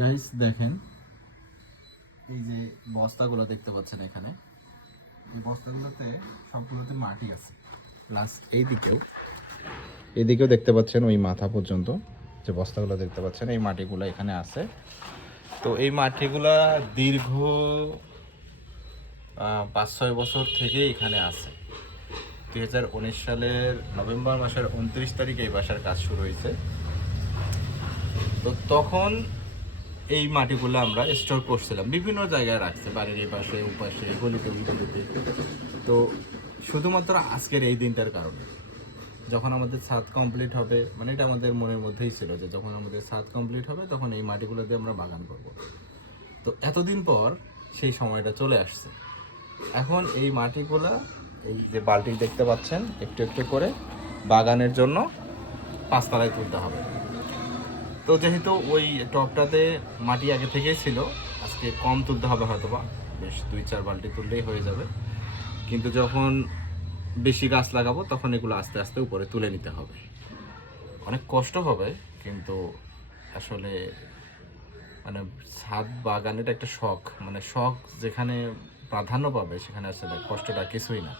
Guys দেখেন, এই যে বস্তাগুলো দেখতে পাচ্ছেন এখানে, এই বস্তাগুলোতে সবগুলোতে মাটি আছে। প্লাস এইদিকেও দেখতে পাচ্ছেন, ওই মাথা পর্যন্ত যে বস্তাগুলো দেখতে পাচ্ছেন, এই মাটিগুলো এখানে আছে। তো এই মাটিগুলা দীর্ঘ 5-6 বছর থেকে এখানে আছে। 2019 সালের নভেম্বর মাসের 29 তারিখে এই বাসার কাজ শুরু হয়েছে। তো তখন এই মাটিগুলো আমরা স্টোর করছিলাম, বিভিন্ন জায়গায় রাখছে, বাড়ির এই পাশে, ওপাশে, গলিতে, গলিতে। তো শুধুমাত্র আজকের এই দিনটার কারণে, যখন আমাদের ছাদ কমপ্লিট হবে, মানে এটা আমাদের মনের মধ্যেই ছিল যে যখন আমাদের ছাদ কমপ্লিট হবে তখন এই মাটিগুলো দিয়ে আমরা বাগান করব। তো এতদিন পর সেই সময়টা চলে আসছে। এখন এই মাটিগুলা, এই যে বালতি দেখতে পাচ্ছেন, একটু একটু করে বাগানের জন্য 5 তলায় তুলতে হবে। তো যেহেতু ওই টবটাতে মাটি আগে থেকেই ছিল, আজকে কম তুলতে হবে, হয়তো বা বেশ 2-4 বালতি তুললেই হয়ে যাবে। কিন্তু যখন বেশি গাছ লাগাবো তখন এগুলো আস্তে আস্তে উপরে তুলে নিতে হবে। অনেক কষ্ট হবে, কিন্তু আসলে মানে ছাদ বাগানের একটা শখ, মানে শখ যেখানে প্রাধান্য পাবে সেখানে আসলে কষ্টটা কিছুই না।